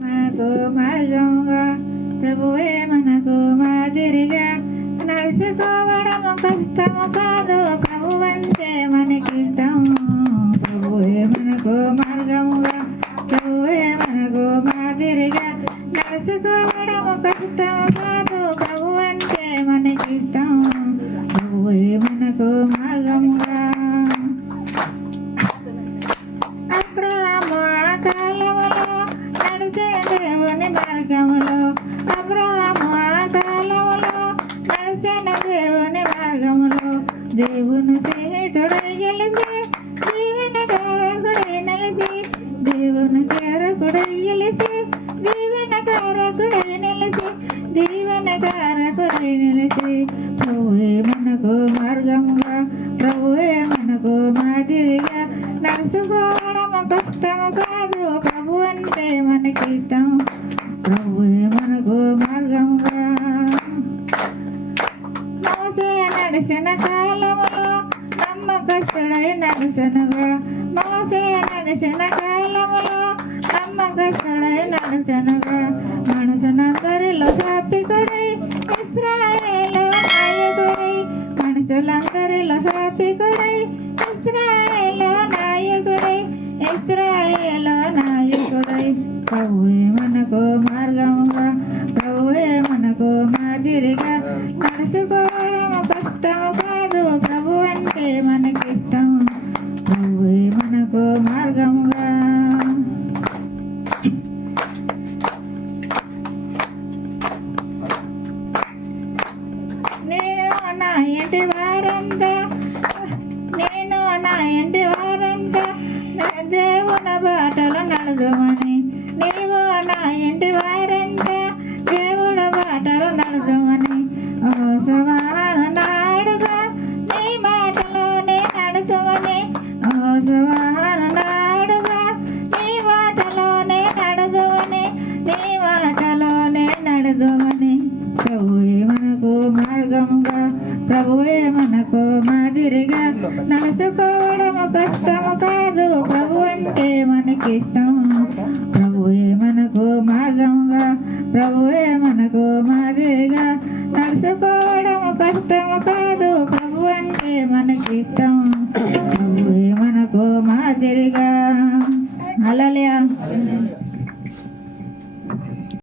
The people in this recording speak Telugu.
మనకు మార్గముగా ప్రభువే మనకు మాదిరిగా. నడుచుకోవడం కష్టము కాదు ప్రభు అంటే మనకిష్టం భాగములు మార్గములో దర్శన దేవుని భాగములు దేవుని స్నేహితుడై గెలిచి దేవుని కారకుడై నిలిచి దేవుని కారకుడై గెలిచి దేవుని కారకుడై నిలిచి దీవెన కారకుడై నిలిచి మనకు మార్గములు మోసే నడిచిన కాలములో నమ్మకస్తుడై నడుచనుగా మోసే నడిచిన కాలములో నమ్మకస్తుడై నడుచనుగా మనుషులందరిలో సాపికుడై ఇస్రాయేలు నాయకుడై మనుషులందరిలో సాపికుడై ఇస్రాయేలు నాయకుడై ఇస్రాయేలు నాయకుడై ప్రభువే మనకు మార్గముగా ప్రభువే మనకు మాదిరిగా నడుచుకోవడము ఇష్టము కాదు ప్రభు అంటే మనకిష్టం. ప్రభువే మనకు మార్గముగా? నేను నా ఇంటి వారంతా ప్రభువే మనకు మాదిరిగా. నడుచుకోవడము కష్టము కాదు. ప్రభు అంటే మనకిష్టం ప్రభువే మనకు మార్గముగా. ప్రభువే మనకు మాదిరిగా. నడుచుకోవడము కష్టము కాదు. ప్రభు అంటే మనకిష్టం ప్రభువే మనకు మాదిరిగా. అలలియా